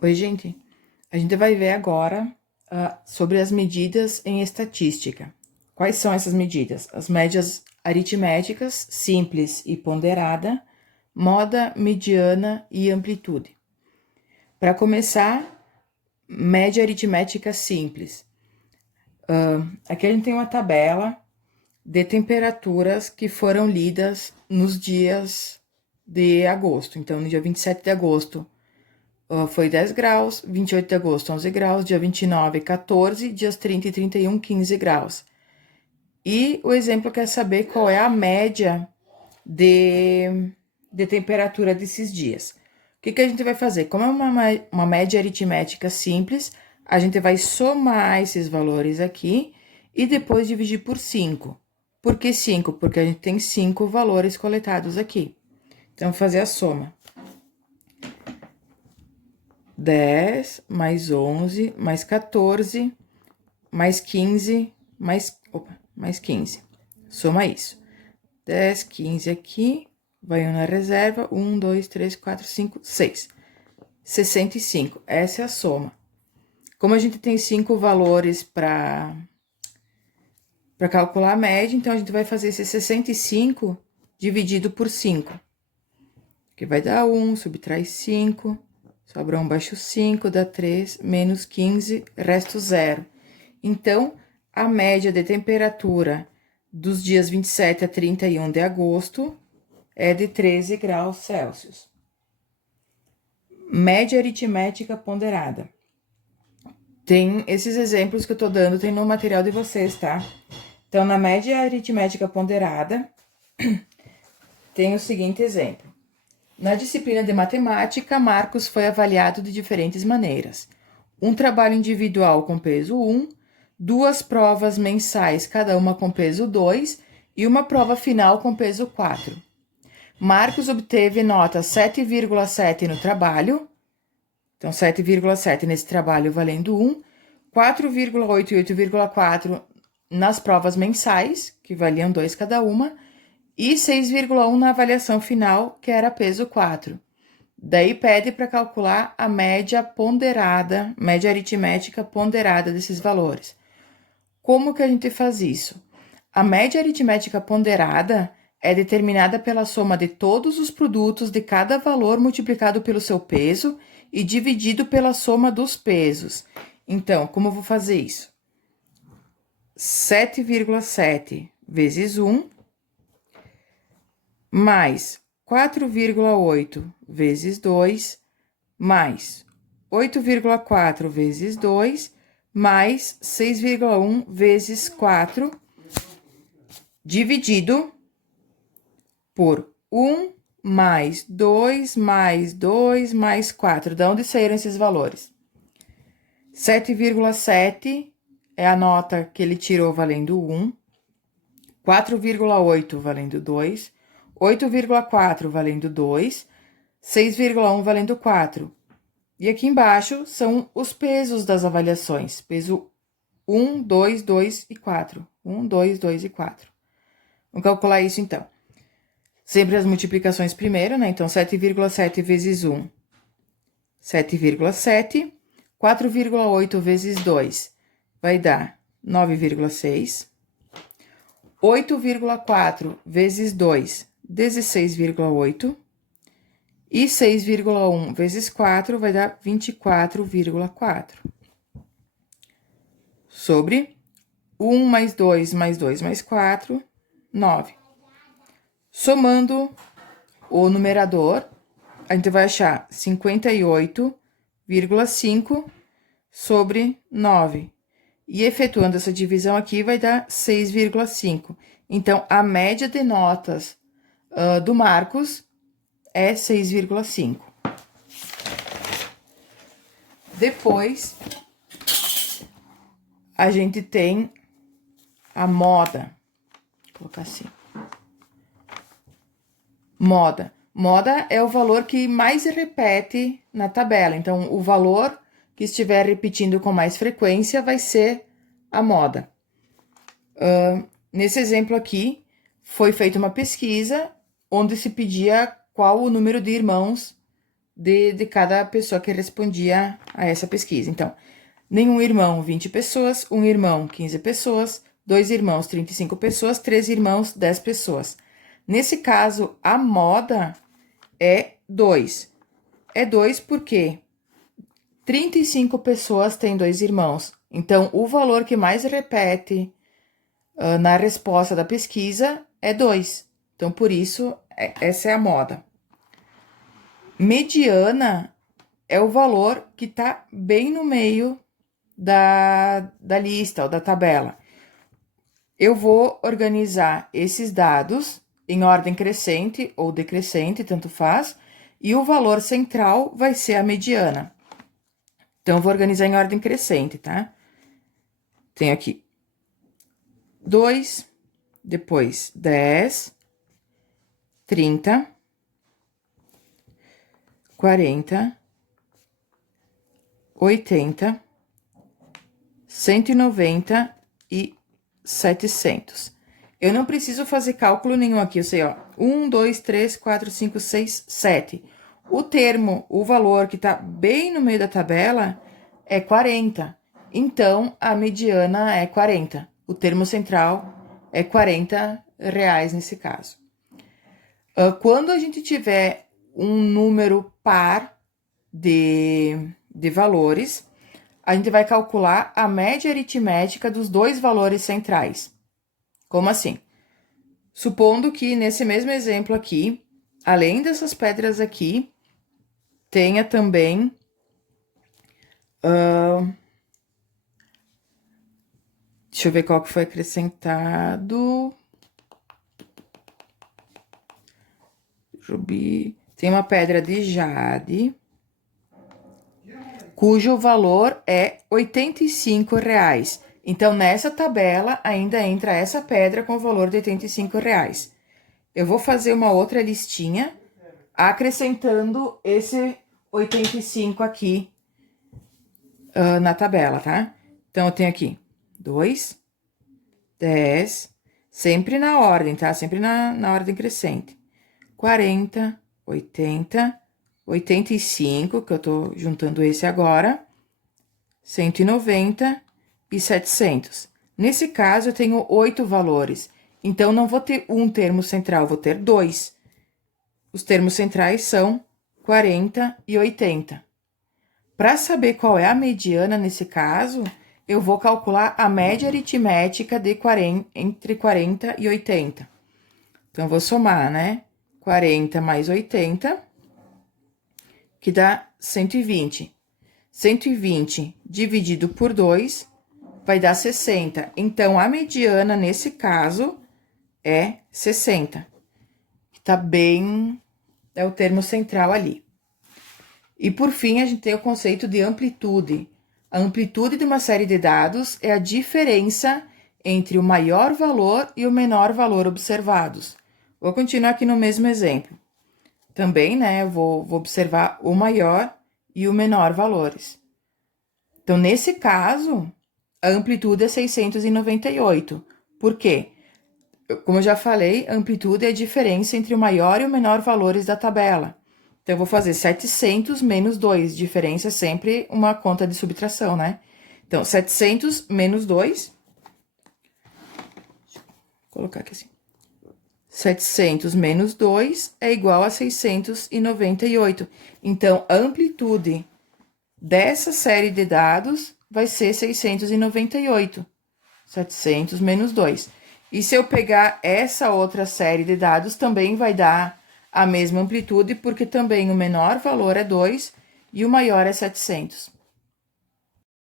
Oi, gente. A gente vai ver agora sobre as medidas em estatística. Quais são essas medidas? As médias aritméticas, simples e ponderada, moda, mediana e amplitude. Para começar, média aritmética simples. Aqui a gente tem uma tabela de temperaturas que foram lidas nos dias de agosto. Então, no dia 27 de agosto, foi 10 graus, 28 de agosto, 11 graus, dia 29, 14, dias 30 e 31, 15 graus. E o exemplo quer saber qual é a média de temperatura desses dias. O que a gente vai fazer? Como é uma média aritmética simples, a gente vai somar esses valores aqui e depois dividir por 5. Por que 5? Porque a gente tem 5 valores coletados aqui. Então, vou fazer a soma. 10 mais 11 mais 14 mais 15 mais 15. Soma isso. 10, 15 aqui, vai um na reserva, 1, 2, 3, 4, 5, 6. 65. Essa é a soma. Como a gente tem 5 valores para calcular a média, então a gente vai fazer esse 65 dividido por 5. Que vai dar 1, subtrai 5, sobra 1, baixo 5, dá 3, menos 15, resto 0. Então, a média de temperatura dos dias 27 a 31 de agosto é de 13 graus Celsius. Média aritmética ponderada. Tem esses exemplos que eu tô dando, tem no material de vocês, tá? Então, na média aritmética ponderada, tem o seguinte exemplo. Na disciplina de matemática, Marcos foi avaliado de diferentes maneiras. Um trabalho individual com peso 1, 2 provas mensais, cada uma com peso 2, e uma prova final com peso 4. Marcos obteve nota 7,7 no trabalho, então 7,7 nesse trabalho valendo 1, 4,8 e 8,4 nas provas mensais, que valiam 2 cada uma, e 6,1 na avaliação final, que era peso 4. Daí pede para calcular a média ponderada, média aritmética ponderada desses valores. Como que a gente faz isso? A média aritmética ponderada é determinada pela soma de todos os produtos de cada valor multiplicado pelo seu peso e dividido pela soma dos pesos. Então, como eu vou fazer isso? 7,7 vezes 1 mais 4,8 vezes 2 mais 8,4 vezes 2 mais 6,1 vezes 4 dividido por 1 mais 2 mais 2 mais 4. De onde saíram esses valores? 7,7 é a nota que ele tirou valendo 1, 4,8 valendo 2, 8,4 valendo 2, 6,1 valendo 4. E aqui embaixo são os pesos das avaliações. Peso 1, 2, 2 e 4. 1, 2, 2 e 4. Vamos calcular isso, então. Sempre as multiplicações primeiro, né? Então, 7,7 vezes 1, 7,7. 4,8 vezes 2 vai dar 9,6. 8,4 vezes 2, 16,8. E 6,1 vezes 4 vai dar 24,4. Sobre 1 mais 2 mais 2 mais 4, 9. Somando o numerador, a gente vai achar 58,5 sobre 9. E efetuando essa divisão aqui, vai dar 6,5. Então, a média de notas do Marcos é 6,5. Depois, a gente tem a moda. Vou colocar assim. Moda. Moda é o valor que mais repete na tabela. Então, o valor que estiver repetindo com mais frequência vai ser a moda. Nesse exemplo aqui, foi feita uma pesquisa onde se pedia qual o número de irmãos de cada pessoa que respondia a essa pesquisa. Então, nenhum irmão, 20 pessoas, um irmão, 15 pessoas, dois irmãos, 35 pessoas, três irmãos, 10 pessoas. Nesse caso, a moda é 2. É 2 porque 35 pessoas têm dois irmãos. Então, o valor que mais repete na resposta da pesquisa é 2. Então, por isso, essa é a moda. Mediana é o valor que está bem no meio da lista ou da tabela. Eu vou organizar esses dados em ordem crescente ou decrescente, tanto faz, e o valor central vai ser a mediana. Então, eu vou organizar em ordem crescente, tá? Tenho aqui 2, depois 10, 30, 40, 80, 190 e 700. Eu não preciso fazer cálculo nenhum aqui, eu sei, ó, 1, 2, 3, 4, 5, 6, 7. O termo, o valor que tá bem no meio da tabela é 40. Então, a mediana é 40. O termo central é 40 reais nesse caso. Quando a gente tiver um número par de valores, a gente vai calcular a média aritmética dos dois valores centrais. Como assim? Supondo que nesse mesmo exemplo aqui, além dessas pedras aqui, tenha também deixa eu ver qual que foi acrescentado. Rubi. Tem uma pedra de jade, cujo valor é R$85. Então, nessa tabela, ainda entra essa pedra com o valor de R$85. Eu vou fazer uma outra listinha, acrescentando esse 85 aqui na tabela, tá? Então, eu tenho aqui 2, 10, sempre na ordem, tá? Sempre na ordem crescente. 40, 80, 85, que eu tô juntando esse agora, 190 e 700. Nesse caso, eu tenho 8 valores, então não vou ter um termo central, vou ter 2. Os termos centrais são 40 e 80. Para saber qual é a mediana nesse caso, eu vou calcular a média aritmética de entre 40 e 80. Então, eu vou somar, né? 40 mais 80, que dá 120. 120 dividido por 2 vai dar 60. Então, a mediana, nesse caso, é 60. Que tá bem... é o termo central ali. E, por fim, a gente tem o conceito de amplitude. A amplitude de uma série de dados é a diferença entre o maior valor e o menor valor observados. Vou continuar aqui no mesmo exemplo. Também, né, eu vou observar o maior e o menor valores. Então, nesse caso, a amplitude é 698. Por quê? Como eu já falei, a amplitude é a diferença entre o maior e o menor valores da tabela. Então, eu vou fazer 700 menos 2. Diferença é sempre uma conta de subtração, né? Então, 700 menos 2. Deixa eu colocar aqui assim. 700 menos 2 é igual a 698. Então, a amplitude dessa série de dados vai ser 698. 700 menos 2. E se eu pegar essa outra série de dados, também vai dar a mesma amplitude, porque também o menor valor é 2 e o maior é 700.